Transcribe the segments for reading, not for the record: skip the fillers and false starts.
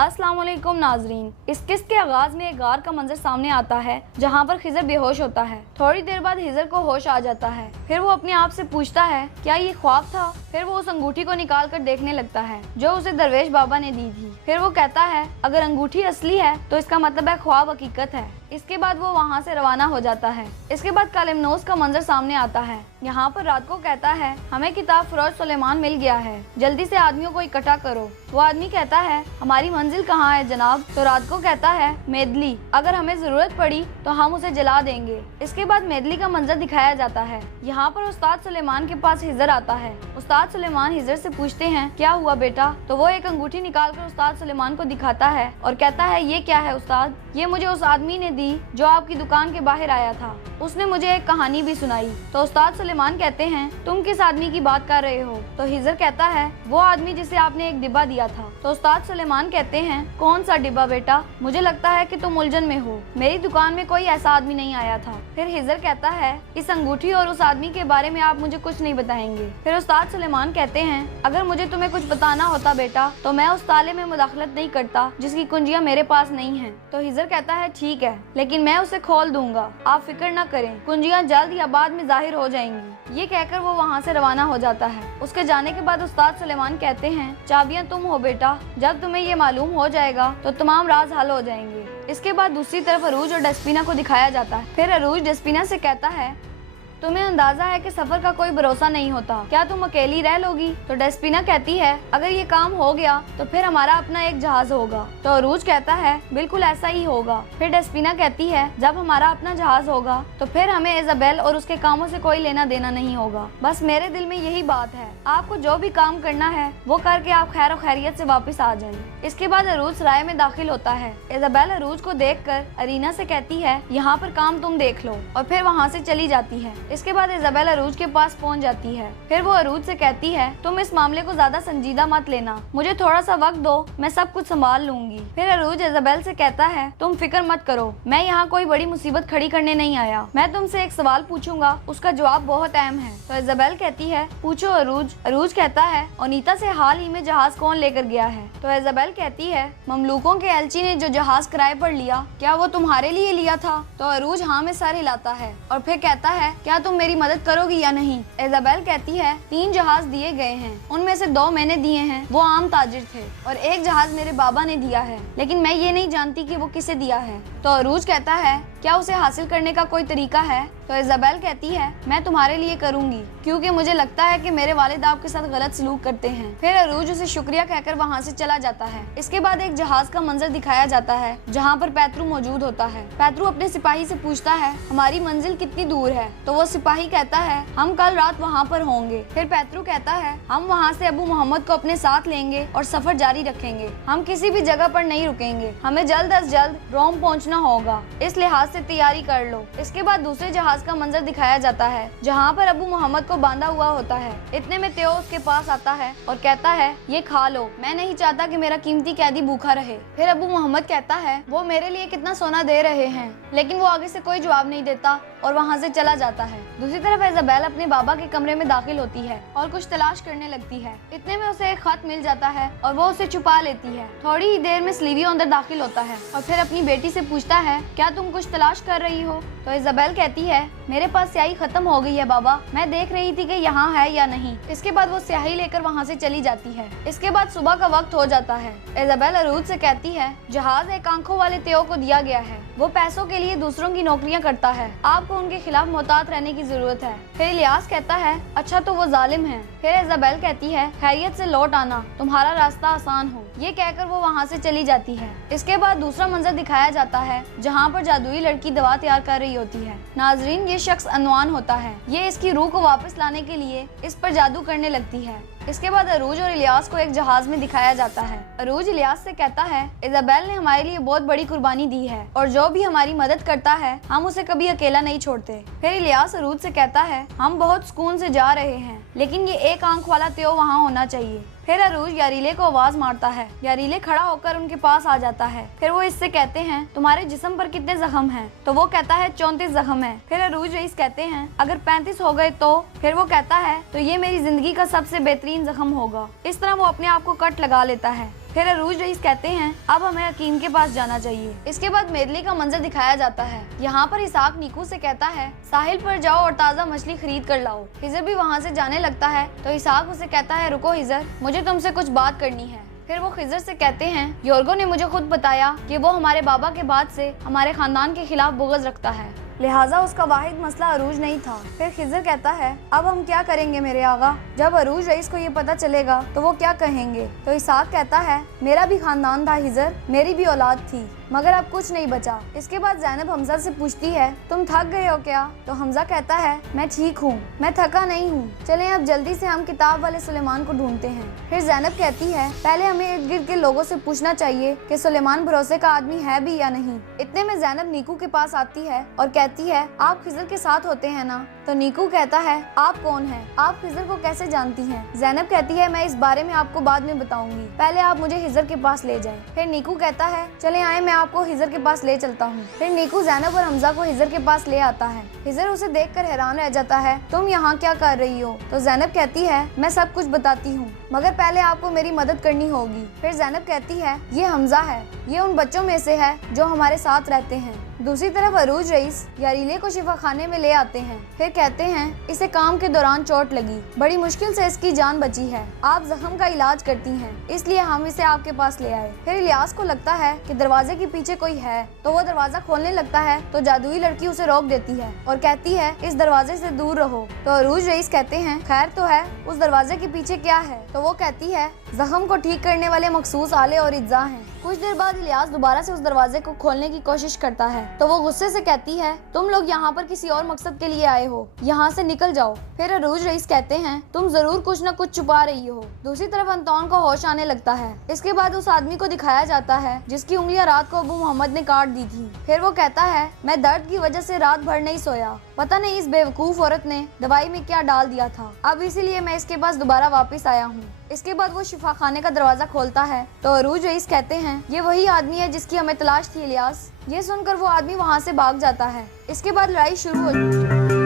अस्सलाम वालेकुम नाजरीन। इस किस्त के आगाज में एक गार का मंजर सामने आता है जहाँ पर खिजर बेहोश होता है। थोड़ी देर बाद खिजर को होश आ जाता है। फिर वो अपने आप से पूछता है क्या ये ख्वाब था। फिर वो उस अंगूठी को निकाल कर देखने लगता है जो उसे दरवेश बाबा ने दी थी। फिर वो कहता है अगर अंगूठी असली है तो इसका मतलब है ख्वाब हकीकत है। इसके बाद वो वहाँ से रवाना हो जाता है। इसके बाद कालिमनोस का मंजर सामने आता है। यहाँ पर रात को कहता है हमें किताब फरोज सुलेमान मिल गया है, जल्दी से आदमियों को इकट्ठा करो। वो आदमी कहता है हमारी मंजिल कहाँ है जनाब। तो रात को कहता है मेदली, अगर हमें जरूरत पड़ी तो हम उसे जला देंगे। इसके बाद मेदली का मंजर दिखाया जाता है। यहाँ पर उस्ताद सुलेमान के पास हिजर आता है। उस्ताद सुलेमान हिजर से पूछते हैं क्या हुआ बेटा। तो वो एक अंगूठी निकाल कर उस्ताद सुलेमान को दिखाता है और कहता है ये क्या है उस्ताद, ये मुझे उस आदमी ने दी जो आपकी दुकान के बाहर आया था। उसने मुझे एक कहानी भी सुनाई। तो उस्ताद सुलेमान कहते हैं तुम किस आदमी की बात कर रहे हो। तो हिजर कहता है वो आदमी जिसे आपने एक डिब्बा दिया था। तो उस्ताद सुलेमान कहते हैं कौन सा डिब्बा बेटा, मुझे लगता है कि तुम उलझन में हो, मेरी दुकान में कोई ऐसा आदमी नहीं आया था। फिर हिजर कहता है इस अंगूठी और उस आदमी के बारे में आप मुझे कुछ नहीं बताएंगे। फिर उस्ताद सुलेमान कहते हैं अगर मुझे तुम्हें कुछ बताना होता बेटा तो मैं उस ताले में मुदाखलत नहीं करता जिसकी कुंजियां मेरे पास नहीं है। तो हिजर कहता है ठीक है, लेकिन मैं उसे खोल दूंगा, आप फिक्र न करें, कुंजियां जल्द या बाद में जाहिर हो जाएंगी। ये कहकर वो वहाँ से रवाना हो जाता है। उसके जाने के बाद उस्ताद सुलेमान कहते हैं चाबियां तुम हो बेटा, जब तुम्हें ये मालूम हो जाएगा तो तमाम राज हल हो जाएंगे। इसके बाद दूसरी तरफ अरूज और डेस्पिना को दिखाया जाता है। फिर अरूज डेस्पिना से कहता है तुम्हें अंदाजा है कि सफर का कोई भरोसा नहीं होता, क्या तुम अकेली रह लोगी। तो डेस्पिना कहती है अगर ये काम हो गया तो फिर हमारा अपना एक जहाज होगा। तो अरूज कहता है बिल्कुल ऐसा ही होगा। फिर डेस्पिना कहती है जब हमारा अपना जहाज होगा तो फिर हमें इजाबेल और उसके कामों से कोई लेना देना नहीं होगा। बस मेरे दिल में यही बात है, आपको जो भी काम करना है वो करके आप खैर खैरियत से वापस आ जाएं। इसके बाद अरूज सराय में दाखिल होता है। इजाबेल अरूज को देखकर अरीना से कहती है यहाँ पर काम तुम देख लो, और फिर वहाँ से चली जाती है। इसके बाद इजाबेल अरूज के पास पहुंच जाती है। फिर वो अरूज से कहती है तुम इस मामले को ज्यादा संजीदा मत लेना, मुझे थोड़ा सा वक्त दो, मैं सब कुछ संभाल लूंगी। फिर अरूज इजाबेल से कहता है तुम फिक्र मत करो, मैं यहाँ कोई बड़ी मुसीबत खड़ी करने नहीं आया, मैं तुमसे एक सवाल पूछूंगा, उसका जवाब बहुत अहम है। तो इजाबेल कहती है पूछो अरूज। अरूज कहता है ओनीता से हाल ही में जहाज कौन लेकर गया है। तो इजाबेल कहती है ममलूकों के एलची ने जो जहाज किराए पर लिया, क्या वो तुम्हारे लिए लिया था। तो अरूज हाँ में सर हिलाता है और फिर कहता है क्या तुम मेरी मदद करोगी या नहीं। इजाबेल कहती है 3 जहाज दिए गए हैं, उनमें से 2 मैंने दिए हैं, वो आम ताजिर थे, और एक जहाज मेरे बाबा ने दिया है, लेकिन मैं ये नहीं जानती कि वो किसे दिया है। तो अरूज कहता है क्या उसे हासिल करने का कोई तरीका है। तो इजाबेल कहती है मैं तुम्हारे लिए करूंगी, क्योंकि मुझे लगता है कि मेरे वालिद आपके साथ गलत सलूक करते हैं। फिर अरूज उसे शुक्रिया कहकर वहाँ से चला जाता है। इसके बाद एक जहाज का मंजर दिखाया जाता है जहाँ पर पैतरू मौजूद होता है। पैतरू अपने सिपाही से पूछता है हमारी मंजिल कितनी दूर है। तो वो सिपाही कहता है हम कल रात वहाँ पर होंगे। फिर पैतरू कहता है हम वहाँ से अबू मोहम्मद को अपने साथ लेंगे और सफर जारी रखेंगे, हम किसी भी जगह पर नहीं रुकेंगे, हमें जल्द अज जल्द रोम पहुँचना होगा, इस लिहाज से तैयारी कर लो। इसके बाद दूसरे जहाज का मंजर दिखाया जाता है जहाँ पर अबू मोहम्मद को बांधा हुआ होता है। इतने में त्यो उसके पास आता है और कहता है ये खा लो, मैं नहीं चाहता कि मेरा कीमती कैदी भूखा रहे। फिर अबू मोहम्मद कहता है वो मेरे लिए कितना सोना दे रहे हैं, लेकिन वो आगे से कोई जवाब नहीं देता और वहाँ से चला जाता है। दूसरी तरफ इजाबेल अपने बाबा के कमरे में दाखिल होती है और कुछ तलाश करने लगती है। इतने में उसे एक खत मिल जाता है और वो उसे छुपा लेती है। थोड़ी ही देर में स्लीवियो अंदर दाखिल होता है और फिर अपनी बेटी से पूछता है क्या तुम कुछ तलाश कर रही हो। तो इजाबेल कहती है मेरे पास स्याही खत्म हो गई है बाबा, मैं देख रही थी कि यहाँ है या नहीं। इसके बाद वो स्याही लेकर वहाँ से चली जाती है। इसके बाद सुबह का वक्त हो जाता है। इजाबेल अरूज से कहती है जहाज एक आंखों वाले त्यो को दिया गया है, वो पैसों के लिए दूसरों की नौकरियाँ करता है, आपको उनके खिलाफ मोहतात रहने की जरूरत है। फिर इलियास कहता है अच्छा तो वो जालिम है। फिर इजाबेल कहती है खैरियत से लौट आना, तुम्हारा रास्ता आसान हो। ये कहकर वो वहाँ से चली जाती है। इसके बाद दूसरा मंजर दिखाया जाता है जहाँ पर जादुई लड़की दवा तैयार कर रही होती है। नाजरीन ये शख्स अनवान होता है, ये इसकी रूह को वापस लाने के लिए इस पर जादू करने लगती है। इसके बाद अरूज और इलियास को एक जहाज में दिखाया जाता है। अरूज इलियास से कहता है इजाबेल ने हमारे लिए बहुत बड़ी कुर्बानी दी है और जो भी हमारी मदद करता है हम उसे कभी अकेला नहीं छोड़ते। फिर इलियास अरूज से कहता है हम बहुत सुकून से जा रहे हैं, लेकिन ये एक आंख वाला त्यो वहाँ होना चाहिए। फिर अरूज यारीले को आवाज मारता है। यारीले खड़ा होकर उनके पास आ जाता है। फिर वो इससे कहते हैं तुम्हारे जिस्म पर कितने जख्म हैं। तो वो कहता है 34 जख्म है। फिर अरूज रईस कहते हैं अगर 35 हो गए तो। फिर वो कहता है तो ये मेरी जिंदगी का सबसे बेहतरीन जख्म होगा। इस तरह वो अपने आप को कट लगा लेता है। फिर अरूज रईस कहते हैं अब हमें हकीम के पास जाना चाहिए। इसके बाद मेदली का मंजर दिखाया जाता है। यहाँ पर इसाक नीकू से कहता है साहिल पर जाओ और ताज़ा मछली खरीद कर लाओ। हिजर भी वहाँ से जाने लगता है तो इसाक उसे कहता है रुको हिजर, मुझे तुमसे कुछ बात करनी है। फिर वो खिजर से कहते हैं योर्गो ने मुझे खुद बताया कि वो हमारे बाबा के बाद से हमारे खानदान के खिलाफ बुग़्ज़ रखता है, लिहाजा उसका वाहिद मसला अरूज नहीं था। फिर खिजर कहता है अब हम क्या करेंगे मेरे आगा, जब अरूज रईस को ये पता चलेगा तो वो क्या कहेंगे। तो इसाक कहता है मेरा भी खानदान था हिजर, मेरी भी औलाद थी, मगर अब कुछ नहीं बचा। इसके बाद ज़ैनब हमजा से पूछती है तुम थक गए हो क्या। तो हमजा कहता है मैं ठीक हूँ, मैं थका नहीं हूँ, चलें अब जल्दी से हम किताब वाले सुलेमान को ढूंढते हैं। फिर ज़ैनब कहती है पहले हमें इर्द गिर्द के लोगों से पूछना चाहिए कि सुलेमान भरोसे का आदमी है भी या नहीं। इतने में ज़ैनब नीकू के पास आती है और कहती है आप खिजर के साथ होते हैं ना। तो नीकू कहता है आप कौन हैं, आप खिजर को कैसे जानती हैं। ज़ैनब कहती है मैं इस बारे में आपको बाद में बताऊंगी, पहले आप मुझे हिजर के पास ले जाएं। फिर नीकू कहता है चले आए, मैं आपको हिजर के पास ले चलता हूँ। फिर नीकू ज़ैनब और हमजा को हिजर के पास ले आता है। हिजर उसे देखकर हैरान रह जाता है तुम यहाँ क्या कर रही हो। तो ज़ैनब कहती है मैं सब कुछ बताती हूँ, मगर पहले आपको मेरी मदद करनी होगी। फिर ज़ैनब कहती है ये हमजा है, ये उन बच्चों में से है जो हमारे साथ रहते हैं। दूसरी तरफ अरूज रईस यारीले को शिफाखाने में ले आते हैं। फिर कहते हैं इसे काम के दौरान चोट लगी, बड़ी मुश्किल से इसकी जान बची है, आप जख्म का इलाज करती हैं, इसलिए हम इसे आपके पास ले आए। फिर इलियास को लगता है कि दरवाजे के पीछे कोई है, तो वो दरवाजा खोलने लगता है तो जादुई लड़की उसे रोक देती है और कहती है इस दरवाजे से दूर रहो। तो अरूज रईस कहते हैं खैर तो है, उस दरवाजे के पीछे क्या है। तो वो कहती है जख्म को ठीक करने वाले मखसूस आले और इज्जा हैं। कुछ देर बाद इलियास दोबारा से उस दरवाजे को खोलने की कोशिश करता है तो वो गुस्से से कहती है तुम लोग यहाँ पर किसी और मकसद के लिए आए हो, यहाँ से निकल जाओ। फिर अरूज रईस कहते हैं तुम जरूर कुछ न कुछ छुपा रही हो। दूसरी तरफ अंतोन को होश आने लगता है। इसके बाद उस आदमी को दिखाया जाता है जिसकी उंगलियां रात को अबू मोहम्मद ने काट दी थी। फिर वो कहता है मैं दर्द की वजह से रात भर नहीं सोया, पता नहीं इस बेवकूफ औरत ने दवाई में क्या डाल दिया था, अब इसीलिए मैं इसके पास दोबारा वापस आया हूँ। इसके बाद वो शिफाखाने का दरवाजा खोलता है तो अरूज रईस कहते हैं ये वही आदमी है जिसकी हमें तलाश थी इलियास। ये सुनकर वो आदमी वहाँ से भाग जाता है। इसके बाद लड़ाई शुरू हो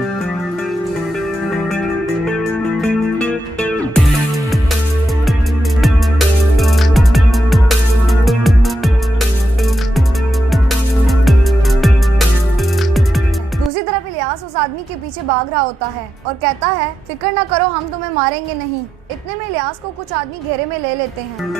उस आदमी के पीछे भाग रहा होता है और कहता है फिक्र न करो, हम तुम्हें मारेंगे नहीं। इतने में इलियास को कुछ आदमी घेरे में ले लेते हैं।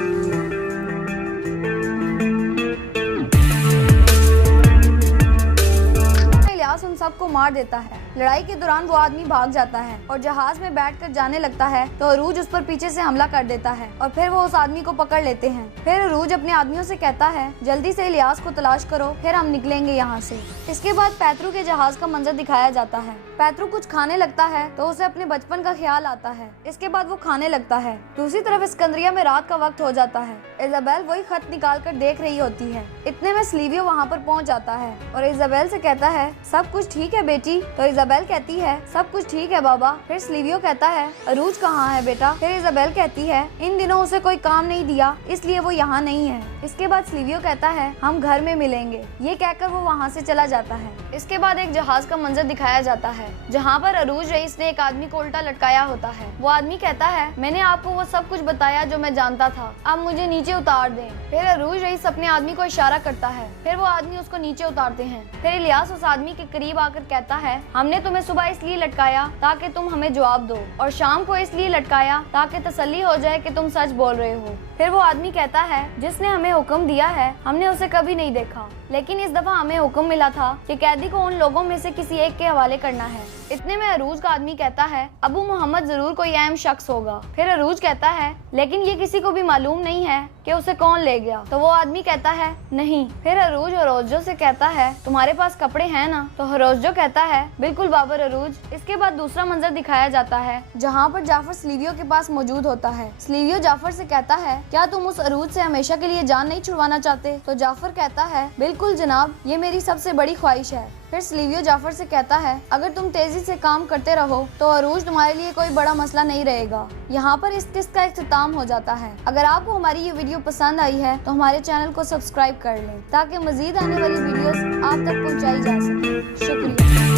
इलियास उन सबको मार देता है। लड़ाई के दौरान वो आदमी भाग जाता है और जहाज में बैठकर जाने लगता है तो अरूज उस पर पीछे से हमला कर देता है और फिर वो उस आदमी को पकड़ लेते हैं। फिर अरूज अपने आदमियों से कहता है जल्दी से इलियास को तलाश करो, फिर हम निकलेंगे यहाँ से। इसके बाद पैतरू के जहाज का मंजर दिखाया जाता है। पैतरू कुछ खाने लगता है तो उसे अपने बचपन का ख्याल आता है। इसके बाद वो खाने लगता है। दूसरी तरफ सिकंदरिया में रात का वक्त हो जाता है। इजाबेल वही खत निकाल कर देख रही होती है। इतने में स्लीवियो वहाँ पर पहुँच जाता है और इजाबेल से कहता है सब कुछ ठीक है बेटी। तो इजाबेल कहती है सब कुछ ठीक है बाबा। फिर स्लीवियो कहता है अरूज कहाँ है बेटा। फिर इजाबेल कहती है इन दिनों उसे कोई काम नहीं दिया इसलिए वो यहाँ नहीं है। इसके बाद स्लीवियो कहता है हम घर में मिलेंगे। ये कहकर वो वहाँ से चला जाता है। इसके बाद एक जहाज का मंजर दिखाया जाता है जहाँ पर अरूज रईस ने एक आदमी को उल्टा लटकाया होता है। वो आदमी कहता है मैंने आपको वो सब कुछ बताया जो मैं जानता था, अब मुझे नीचे उतार दें। फिर अरूज रईस अपने आदमी को इशारा करता है। फिर वो आदमी उसको नीचे उतारते हैं। फिर इलियास उस आदमी के करीब आकर कहता है हमने तुम्हें सुबह इसलिए लटकाया ताकि तुम हमें जवाब दो और शाम को इसलिए लटकाया ताकि तसल्ली हो जाए कि तुम सच बोल रहे हो। फिर वो आदमी कहता है जिसने हमें हुक्म दिया है हमने उसे कभी नहीं देखा, लेकिन इस दफा हमें हुक्म मिला था कि कैदी को उन लोगों में से किसी एक के हवाले करना है। इतने में अरूज का आदमी कहता है अबू मोहम्मद जरूर कोई अहम शख्स होगा। फिर अरूज कहता है लेकिन ये किसी को भी मालूम नहीं है कि उसे कौन ले गया। तो वो आदमी कहता है नहीं। फिर अरूज हरोजो से कहता है तुम्हारे पास कपड़े हैं ना। तो हरोजो कहता है बिल्कुल बाबर अरूज। इसके बाद दूसरा मंजर दिखाया जाता है जहाँ पर जाफर स्लीवियो के पास मौजूद होता है। स्लीवियो जाफर से कहता है क्या तुम उस अरूज से हमेशा के लिए जान नहीं छुड़वाना चाहते। तो जाफर कहता है बिल्कुल जनाब, ये मेरी सबसे बड़ी ख्वाहिश है। फिर स्लीवियो जाफर से कहता है अगर तुम तेजी से काम करते रहो तो अरूज तुम्हारे लिए कोई बड़ा मसला नहीं रहेगा। यहाँ पर इस किस्त का इख्तिताम हो जाता है। अगर आपको हमारी ये वीडियो पसंद आई है तो हमारे चैनल को सब्सक्राइब कर लें ताकि मजीद आने वाली वीडियोस आप तक पहुँचाई जा सके। शुक्रिया।